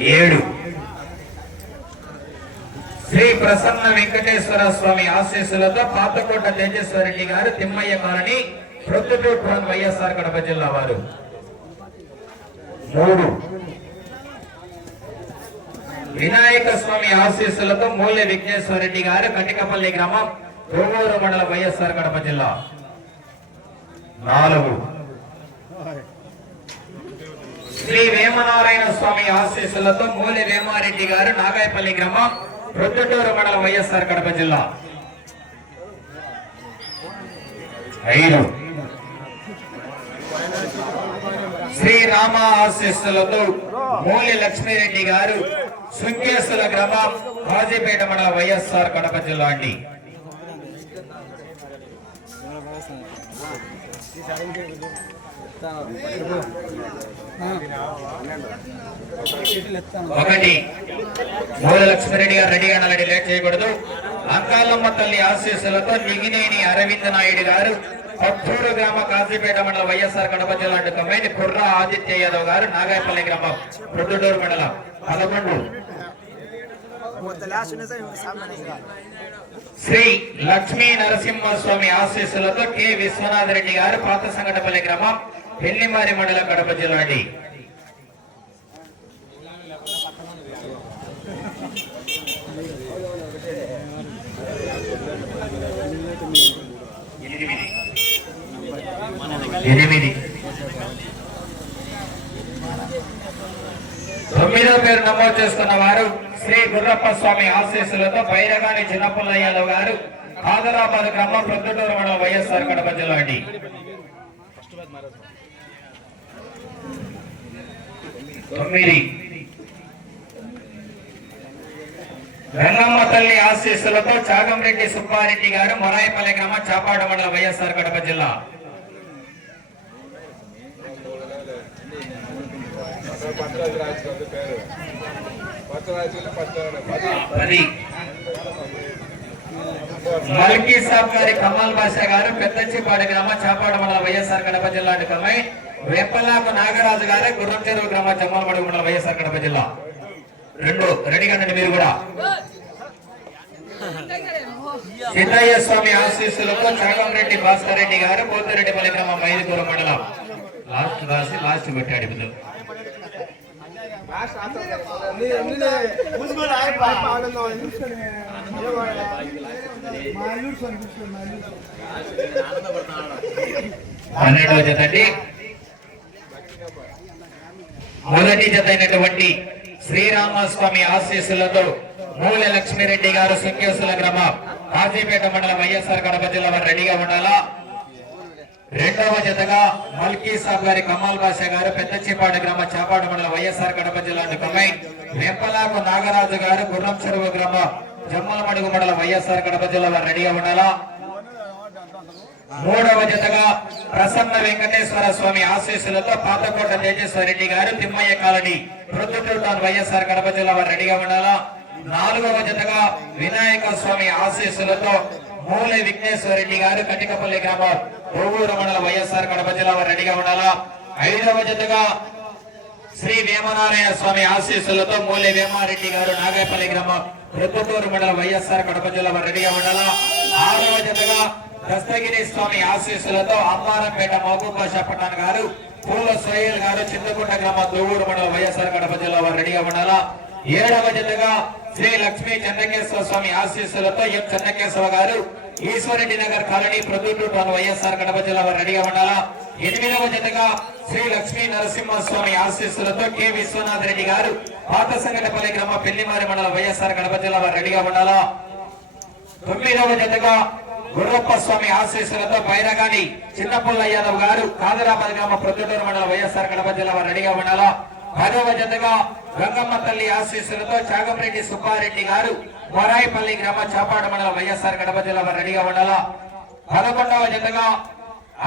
ఏడు. శ్రీ ప్రసన్న వెంకటేశ్వర స్వామి ఆశీస్సులతో పాతకోట తేజస్వరెడ్డి గారు తిమ్మయ్య కాలనీ ప్రొద్దుటూరు వైఎస్ఆర్ కడప జిల్లా వారు. మూడు. వినాయక స్వామి ఆశీస్సులతో మూల్య విఘ్నేశ్వరరెడ్డి గారు కటికపల్లి గ్రామం కోవూరు మండల వైఎస్ఆర్ కడప జిల్లా. నాలుగు. శ్రీ వేమనారాయణ స్వామి ఆశీస్సులతో మూలి వేమారెడ్డి గారు నాగాయపల్లి గ్రామం ప్రొద్దుటూరు మండలం వైఎస్ఆర్ కడప జిల్లా. ఐదు. శ్రీరామ ఆశీస్సులతో మూలి లక్ష్మీరెడ్డి గారు సుంకేశ్వర గ్రామం కాజీపేట మండలం వైఎస్ఆర్ కడప జిల్లా అండి. ఒకటి మూల లక్ష్మీరెడ్డి గారు రెడీ అనాలని లేట్ చేయకూడదు. అంకాలమ్మ తల్లి ఆశీస్సులతో నిగినేని అరవింద్ నాయుడు గారు పత్తూరు గ్రామ కాజీపేట మండలం వైఎస్ఆర్ కడప జిల్లా అంటూ కుర్ర ఆదిత్య యాదవ్ గారు నాగాయపల్లి గ్రామం ప్రొద్దుటూరు మండలం పదకొండు. శ్రీ లక్ష్మీ నరసింహస్వామి ఆశీస్సులతో కె. విశ్వనాథ్ రెడ్డి గారు పాత సంఘటపల్లి గ్రామం పెళ్ళిమారి మండలం కడప జిల్లా అండి. ఎనిమిది తొమ్మిదో పేరు నమోదు చేసుకున్న వారు శ్రీ గుర్రప్ప స్వామి ఆశీస్సులతో బైరగాని చిన్నపుల్ల గారు ఆదరాబాద్ గ్రామం ప్రొద్దుటూరు మండలం వైఎస్ఆర్ కడప జిల్లా అండి. తొమ్మిది. రంగమ్మ తల్లి ఆశీస్సులతో చాగంరెడ్డి సుబ్బారెడ్డి గారు మొరాయిపల్లి గ్రామం చాపాడు మండలం వైఎస్ఆర్ కడప జిల్లా. పది మల్కీ సాబ్ గారి కమాల్ బాషా గారు పెద్దచ్చిపాడు గ్రామం చాపాడు మండలం వైఎస్ఆర్ కడప జిల్లా కమై వెప్పలాకు నాగరాజు గారు గుర్రం చెరువు గ్రామ జమ్మలమడుగు మండలం వైఎస్ఆర్ కడప జిల్లా. రెండు రెడీగా ఉండండి మీరు కూడా. సిద్ధయ్య స్వామి ఆశీస్సులతో చాగంరెడ్డి భాస్కర్ రెడ్డి గారు పోతిరెడ్డిపల్లి గ్రామం మైదుకూరు మండలం. లాస్ట్ రాసి లాస్ట్ పెట్టాడు ఇప్పుడు. పన్నెండవ జత అండి మొదటి జత అయినటువంటి శ్రీరామస్వామి ఆశీస్సులతో మూల లక్ష్మీరెడ్డి గారు సుంకేశ్వర గ్రామం. కాజీపేట మండలం వైఎస్ఆర్ కడప జిల్లా వారు రెడీగా ఉండాలా? రెండవ జతగా మల్కీ సాబ్ గారి కమాల్ బాషా గారు పెద్దచిపాడు గ్రామ చేపాడు మండలం వైఎస్ఆర్ కడప జిల్లా కమైన్ వెంపలాకు నాగరాజు గారు గుర్రం చెరువు గ్రామ జమ్మలమడుగు మండలం వైఎస్ఆర్ కడప జిల్లా వారు రెడీగా ఉండాలా? మూడవ జతగా ప్రసన్న వెంకటేశ్వర స్వామి ఆశీస్సులతో పాతకోట తేజేశ్వర రెడ్డి గారు తిమ్మయ్య కాలనీ ప్రొద్దుటూటాన్ వైఎస్ఆర్ కడప జిల్లా వారు రెడీగా ఉండాలా? నాలుగవ జతగా వినాయక స్వామి ఆశీస్సులతో మూల విఘ్నేశ్వర రెడ్డి గారు కటికపల్లి గ్రామం. కోవూరు మండల వైఎస్ఆర్ కడప జిల్లా వారు రెడీగా ఉండాలా? ఐదవ జతగా శ్రీ వేమనారాయణ స్వామి ఆశీస్సులతో మూలె వేమారెడ్డి గారు నాగేపల్లి గ్రామం. ప్రొద్దుటూరు మండల వైఎస్ఆర్ కడప జిల్లా వారు రెడీగా ఉండాలా? ఆరవ జతగా దస్తగిరి స్వామి ఆశీస్సులతో అమ్మారంపేట మహబూబ్ పఠాన్ గారు పూల సోయల్ గారు చింతకుంట గ్రామం దువ్వూరు మండల వైఎస్ఆర్ కడప జిల్లా వారు రెడీగా ఉండాలా? ఏడవ జతగా శ్రీ లక్ష్మీ చెన్నకేశ్వర స్వామి ఆశీస్సులతో ఎం చెన్నకేశ్వర గారు Eeswarreddy Nagar colony Proddatur town YSR Kadapa జిల్లా వారు రెడీగా ఉండాలా? ఎనిమిదవ జతగా శ్రీ లక్ష్మీ నరసింహ స్వామి ఆశీస్సులతో కె విశ్వనాథ్ రెడ్డి గారు పాత సంగటపల్లి గ్రామ పెళ్ళిమారి మండలం వైఎస్ఆర్ కడప జిల్లా వారు రెడీగా ఉండాలా? తొమ్మిదవ జతగా గుర్రప్ప స్వామి ఆశీస్సులతో బైరగాని చిన్నపుల్ల యాదవ్ గారు కాదరాబాద్ గ్రామ ప్రొద్దుటూరు మండలం వైఎస్ఆర్ కడప జిల్లా వారు రెడీగా ఉండాలా? పదవ జతగా గంగమ్మ తల్లి ఆశీస్సులతో చాగంరెడ్డి సుబ్బారెడ్డి గారు మొరాయిపల్లి గ్రామ చాపాడు మండలం వైఎస్ఆర్ కడప జిల్లా రెడీగా ఉండాలా పదకొండవ జతగా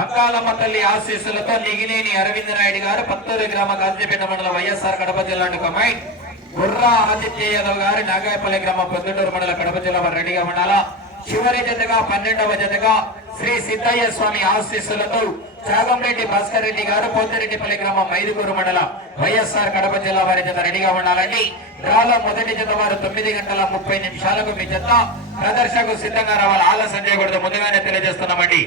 అంకాలమ్మ తల్లి ఆశీస్సులతో నిగినేని అరవింద్ నాయుడు గారు పత్తూరు గ్రామ కాంతిపేట మండలం వైఎస్ఆర్ కడప జిల్లా కమ్మాయి బుర్రా ఆదిత్య యాదవ్ గారు నాగాయపల్లి గ్రామ పొద్దుటూరు మండల కడప జిల్లా రెడీగా ఉండాలా. చివరి జతగా పన్నెండవ జతగా శ్రీ సిద్ధయ్య స్వామి ఆశీస్సులతో త్యాగంరెడ్డి భాస్కర్ రెడ్డి గారు పోతిరెడ్డిపల్లి గ్రామం మైదుకూరు మండలం వైఎస్ఆర్ కడప జిల్లా వారి జత రెడీగా ఉండాలండి. డ్రాలో మొదటి జత వారు తొమ్మిది గంటల ముప్పై నిమిషాలకు మీ జత ప్రదర్శకు సిద్ధంగా రావాలి ఆలస్యం చేయకూడదు. ముందుగానే తెలియజేస్తున్నామండి.